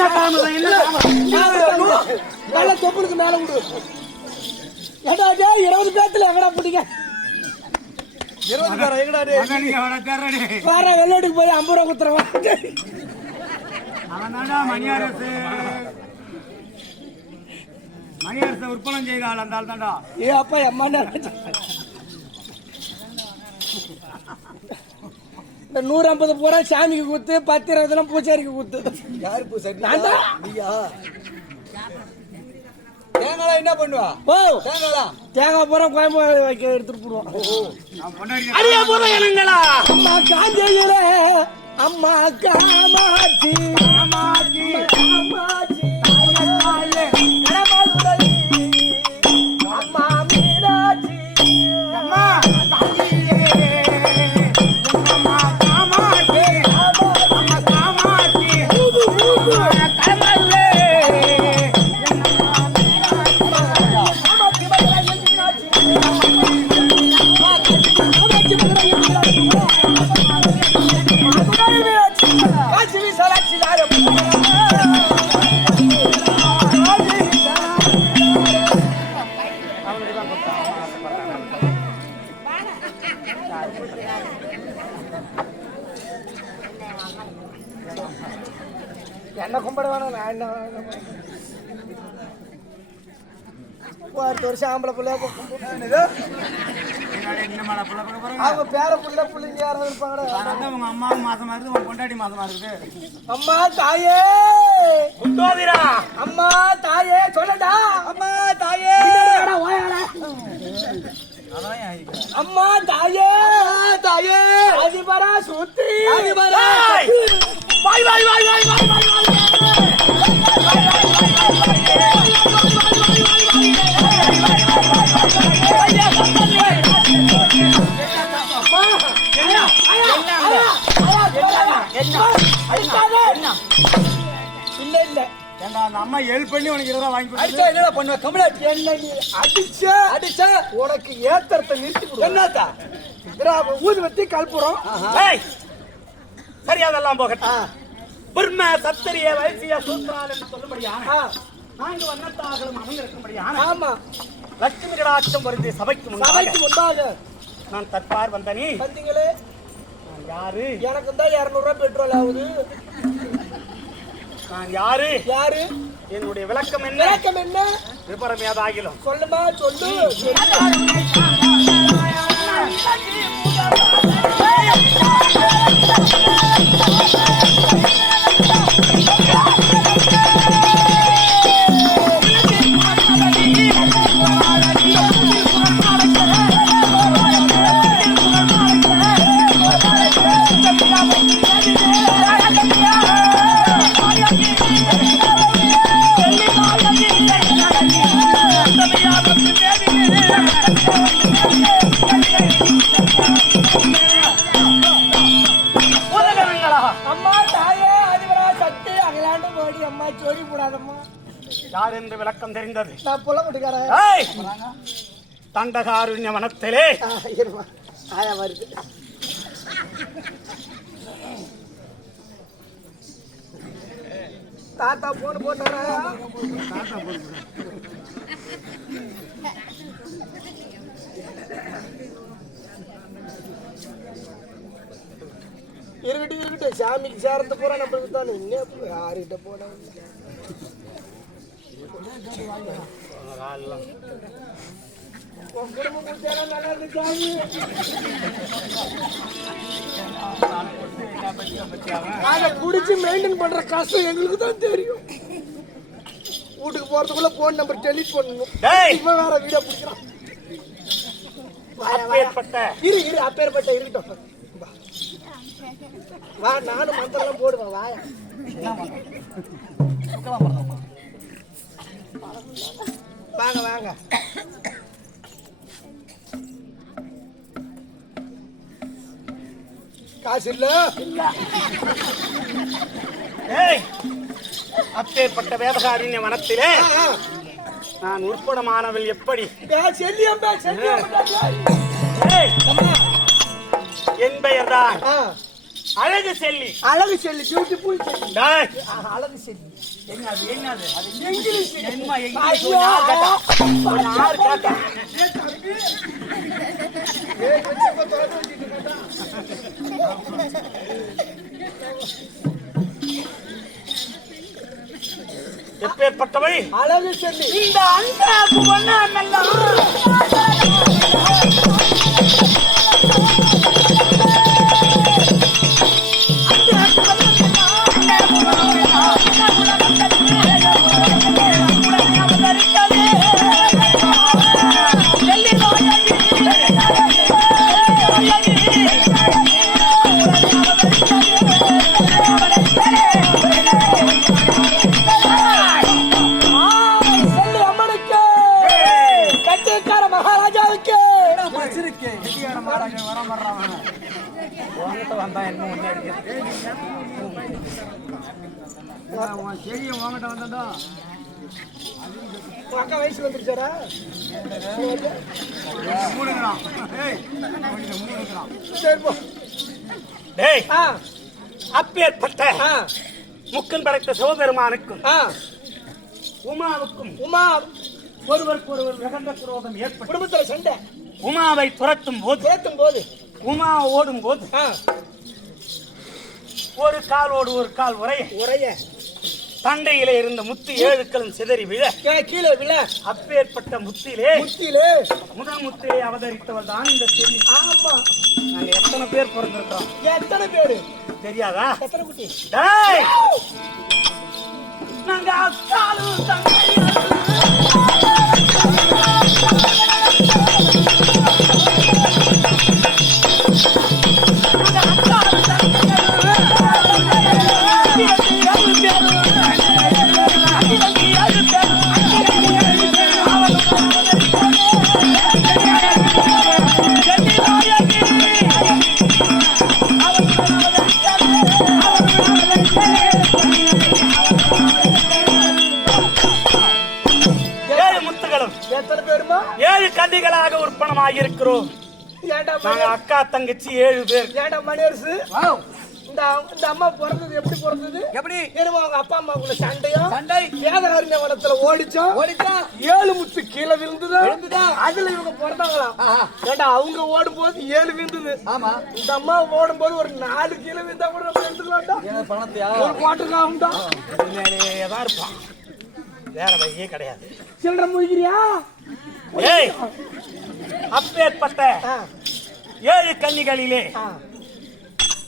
என்ன தாமதம் என்ன தாமதம் நல்ல தொப்புளுக்கு மேல விடு. ஏடா டேய் இருபது பேத்துல எங்கடா. வேற வெள்ளாட்டுக்கு போய் ஐம்பது ரூபா குத்துறவன் அவன்தான்டா மணியரசு. மணியரசை செய்த ஆள் அந்த ஆள் தான்டா ஏ அப்பா எம்மா இந்த நூறு ஐம்பது பூரா சாமிக்கு குத்து பத்து இருபதுலாம் பூச்சாரிக்கு குத்து. யாரு பூசாரி? நான் தான். நீயா? தேங்காய் என்ன பண்ணுவா? ஓ தேங்காய் தேங்காய் பூரா கோயம்பு வைக்க எடுத்துட்டு போடுவோம் அடியா பூரா என்னங்களா அம்மா காஞ்சையில அம்மா காமாட்சி. காமாட்சி. காமாட்சி அம்மா மீனாட்சி. அம்மா. ஊது, என்ன கும்பிட வேணாம் நான் என்ன. அடுத்த வருஷம் ஆம்பளை பிள்ளையா? அவங்க பேர பிள்ளை பிள்ளைங்க யாராவது இருப்பாங்கடா. அதான் உங்க அம்மாவும் மாசமா இருக்குது உங்க பொண்டாட்டி மாசமா இருக்குது அம்மா தாயே! குண்டோதிரா! அம்மா தாயே சொல்லடா! அம்மா தாயே! அம்மா தாயே! தாயே அதிபரா சுத்தி இல்ல இல்ல ஏண்டா அந்த அம்மா ஹெல்ப் பண்ணி உனக்கு இதெல்லாம் வாங்கி அடிச்சா என்னடா பண்ணுவ கமலாட்டி என்ன நீ அடிச்ச அடிச்சா உனக்கு ஏத்தரத்தை நிறுத்தி என்னத்தா திராவ ஊதுவத்தி கல்புரம் சரி அதெல்லாம் போகட்டும். பிரம்ம சத்திரிய வைசிய சூத்ரால் என்று சொல்லும்படியான நான்கு வண்ணத்தார்களும் அமைந்திருக்கும்படியான ஆமா. லட்சுமி கடாட்சம் வருது சபைக்கு சபைக்கு முன்பாக. நான் தற்பார் வந்தனி. வந்தீங்களே. நான் யாரு? எனக்கு தான் இருநூறு ரூபாய் பெட்ரோல் ஆகுது. நான் யாரு? யாரு? என்னுடைய விளக்கம் என்ன? விளக்கம் என்ன? விபரம் ஏதாகிலும். சொல்லுமா சொல்லு. என்று விளக்கம் தெரிந்தது. நான் புள்ள கொட்டுக்காரன். ஏய்! தண்டகாருண்ய வனத்திலே. ஆயா வருது தாத்தா போன் போட்டாரா? இருக்கட்டும் இருக்கட்டும் சாமிக்கு சேரத்து பூரா நம்மளுக்கு தானே யாருக்கிட்ட போனேன் நாங்க குடிச்சு மெயின்டைன் பண்ற கஷ்டம் எங்களுக்கு தான் தெரியும். வீட்டுக்கு போறதுக்குள்ள போன் நம்பர் டெலிட் பண்ணணும்! இப்ப வேற வீடியோ பிடிக்கிறான். இரு இரு அப்பேற்பட்ட இருக்கட்டும். வா. நானும் மந்திரம் போடுவேன் வாயா. வாங்க வாங்க. காசு இல்ல? ஏய்! அப்பேற்பட்ட வேதகாருண்ய வனத்திலே நான் உட்படமானவள் எப்படி! என் பெயர் தான் அழகு செல்லி. அழகு செல்லி பியூட்டிஃபுல் செல்லி. அழகு செல்லி. எப்பேற்பட்டவை அழகு செல்லி. இந்த அந்த புவனமெல்லாம் செல்லி உன்கிட்ட வந்தா என்ன ஒண்ணு அடிக்கிறது? தெரியும் வாங்கிட்ட வந்தா அக்கா வயசு வந்துருச்சாரா மூணுங்கிறான் ஏய் மூணுங்கிறான் சரி போ டேய் அப்பேற்பட்ட முக்கன் படைத்த சிவபெருமானுக்கும் உமாவுக்கும் உமா ஒருவருக்கு ஒருவர் மிகுந்த குரோதம் ஏற்பட்டு குடும்பத்துல சண்டை உமாவை துரத்தும் போது சேர்த்தும் போது உமா ஓடும் போது ஒரு காலோடு ஒரு கால் உரைய உரைய தண்டையிலே இருந்த முத்து ஏழுக்களும் சிதறி விழ. கீழே விழ. அப்பேற்பட்ட முத்திலே முத்தியிலே முதல் முத்திலே அவதரித்தவள் தான் இந்த செல்வி ஆமா. நாங்க எத்தனை பேர் பிறந்திருக்கிறோம்? எத்தனை பேரு? தெரியாதா? எத்தனை குட்டி? டேய்! நாங்க அக்காலும் தங்கையும் நாங்க மணி அக்கா தங்கச்சி ஏழு பேர். மணியரசு? வாவ். இந்த இந்த அம்மா பிறந்தது எப்படி பிறந்தது? எப்படி? என்னமோ அவங்க அப்பா அம்மாக்குள்ள சண்டையும் சண்டை. வேதகாரண்ய வனத்துல ஓடிச்சோம் ஓடிச்சா? ஏழு முத்து கீழே விழுந்துதா? விழுந்துதா? அதுல இவங்க பிறந்தாங்களாம் ஆஹா. ஏண்டா அவங்க ஓடும் போது ஏழு விழுந்தது. ஆமா. இந்த அம்மா ஓடும் போது ஒரு நாலு கீழே விழுந்தா கூட நம்ம எடுத்துக்கலாம்டா. பணத்தையா? ஒரு பாட்டுக்கு உண்மையிலேயே தான் இருப்பான். வேற வழியே கிடையாது. சில்லற முடிக்கிறியா ஏய் அப்பேற்பட்ட ஆ, ஏழு கன்னிகளிலே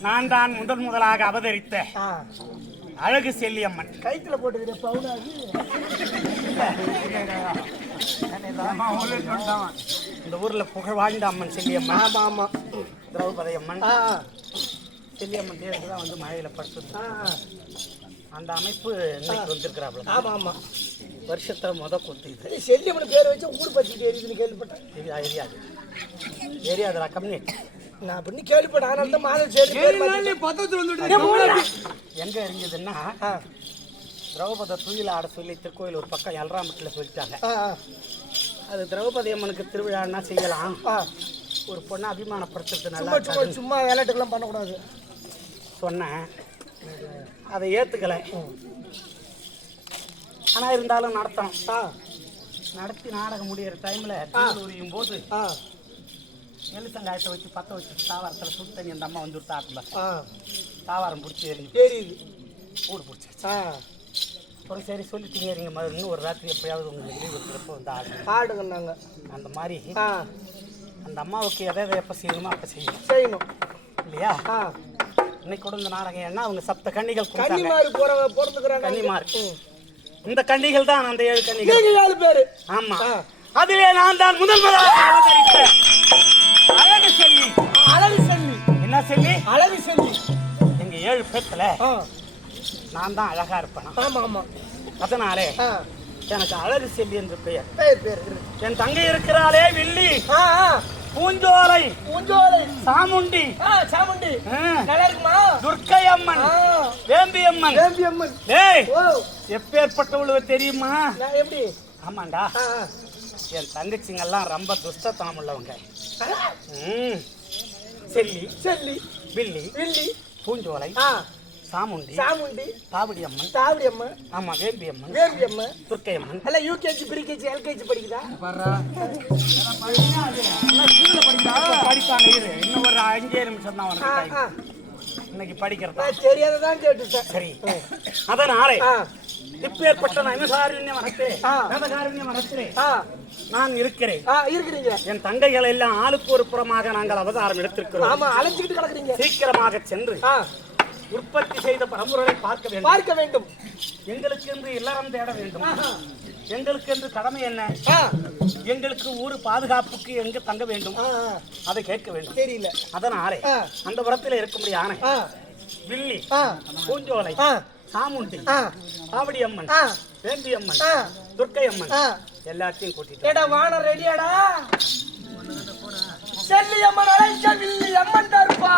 நான் தான் முதன் முதலாக அவதரித்த. அழகு செல்லியம்மன். கைத்துல பவுனாகி. இந்த ஊர்ல புகழ் வாழ்ந்த அம்மன் செல்லியம்மன். ஆமா ஆமா. திரௌபதி அம்மன் செல்லியம்மன் தேருக்கு தான் வந்து மழையில ஆ. அந்த அமைப்பு இன்னைக்கு வந்திருக்கிறாப்ல ஆமா ஆமா. வருஷத்துல முத கொத்து இது. செல்லியம்மன் பேர் வச்சு ஊர் பத்தி எரியுதுன்னு கேள்விப்பட்டேன். இது எரியாது எரியாதுடா கம்யூனிட் நான் அப்படின்னு கேள்விப்பட்டேன் அதனால தான் மாதம் சரி பத்தத்துல வந்துட்டு. எங்க எரிஞ்சதுன்னா ஆ, திரௌபதி துயில ஆட சொல்லி திருக்கோயில் ஒரு பக்கம் எல்ராமட்டில் சொல்லிட்டாங்க. அது திரௌபதி அம்மனுக்கு திருவிழான்னா செய்யலாம். ஒரு பொண்ணை அபிமானப்படுத்துறது நல்லா சும்மா சும்மா விளையாட்டுக்கெல்லாம் பண்ணக்கூடாது. சொன்னேன். அதை ஏத்துக்கல. ஆனா இருந்தாலும் நடத்தணும் நடத்தி நாடகம் முடியிற டைம்ல உரியும் போது ஆ. எலுத்தங்காயத்தை வச்சு பத்த வச்சு தாவாரத்தில் சுடு தண்ணி அந்த அம்மா வந்து தாக்கல தாவாரம் பிடிச்சி எரிஞ்சு எரியுது. ஊடு பிடிச்சிருச்சு ஆ. அப்புறம் சரி சொல்லிட்டீங்க எரிங்க மாதிரி இன்னும் ஒரு ராத்திரி எப்பயாவது உங்களுக்கு லீவ் இருக்கிறப்போ வந்து ஆடுங்க ஆடுங்க நாங்க அந்த மாதிரி ஆ. அந்த அம்மாவுக்கு எதை எதை எப்போ செய்யணுமோ அப்போ செய்யணும். செய்யணும். இல்லையா? ஆ. இன்னைக்கு கூட இந்த நாடகம் என்ன? அவங்க சப்த கன்னிகள் கொடுத்தாங்க. கன்னிமாரி போற போறதுக்குறாங்க கன்னிமார் இந்த கன்னிகள் தான் அந்த ஏழு கன்னிகள். நீங்க ஏழு பேரு. ஆமா. அதிலே நான் தான் முதல் முதலாக. அழகு செல்வி அழகு செல்லி. என்ன செல்வி அழகு செல்லி. எங்க ஏழு பேத்துல ஆ. நான் தான் அழகா இருப்பேன்? ஆமா ஆமா. அதனாலே எனக்கு அழகு செல்வி என்று பெயர். என் தங்கை இருக்கிறாளே வில்லி. பூஞ்சோலை. பூஞ்சோலை. சாமுண்டி. சாமுண்டி. நல்லா இருக்குமா? துர்க்கை அம்மன் வேம்பி அம்மன் தேவி அம்மன் ஓ எப்பேற்பட்டவளுவ தெரியுமா? எப்படி? ஆமாண்டா. என் தங்கச்சிங்கெல்லாம் ரொம்ப துஷ்டத்தனம் உள்ளவங்க செல்லி செல்லி. வில்லி வில்லி. பூஞ்சோலை ஆ. சாமுண்டி சாமுண்டி. தாவடி அம்மன் தாவடி அம்மா ஆமா வேம்பி அம்மன் வேம்பி அம்மா துர்க்கை அம்மன் எல்லாம் யூகேஜி ப்ரீகேஜி எல்கேஜி படிக்குதா படிப்பாங்க இரு. இன்னும் ஒரு அஞ்சே நிமிஷம் தான் உனக்கு. இன்னைக்கு படிக்கிறதா? தெரியாததான் கேட்டுட்டேன். சரி. அதனாலே ஆ. இப்பேற்பட்ட நைமசாரண்ய மனத்திலே ஆ. நவகாரண்ய மனத்திலே நான் இருக்கிறேன். இருக்கிறீங்க. என் தங்கைகள் எல்லாம் ஆளுக்கு ஒரு புறமாக நாங்கள் அவதாரம் எடுத்திருக்கிறோம். ஆமா அலைஞ்சுக்கிட்டு கிடக்குறீங்க. சீக்கிரமாக சென்று உற்பத்தி செய்த பரம்பரை பார்க்க வேண்டும். பார்க்க வேண்டும். எங்களுக்கு என்று இல்லறம் தேட வேண்டும். எங்களுக்கு என்று கடமை என்ன? எங்களுக்கு ஊர் பாதுகாப்புக்கு எங்க தங்க வேண்டும். அதை கேட்க வேண்டும். தெரியல. அதனாலே. அந்த புறத்தில் இருக்கும்படியான ஆ. வில்லி பூஞ்சோலை சாமுண்டி ஆவடி அம்மன் வேம்பி அம்மன் துர்க்கை அம்மன் எல்லாத்தையும் கூட்டிட்டு வானம் ரெடியாடா செல்லி அம்மன் அழைக்க வில்லி அம்மன் தருப்பா.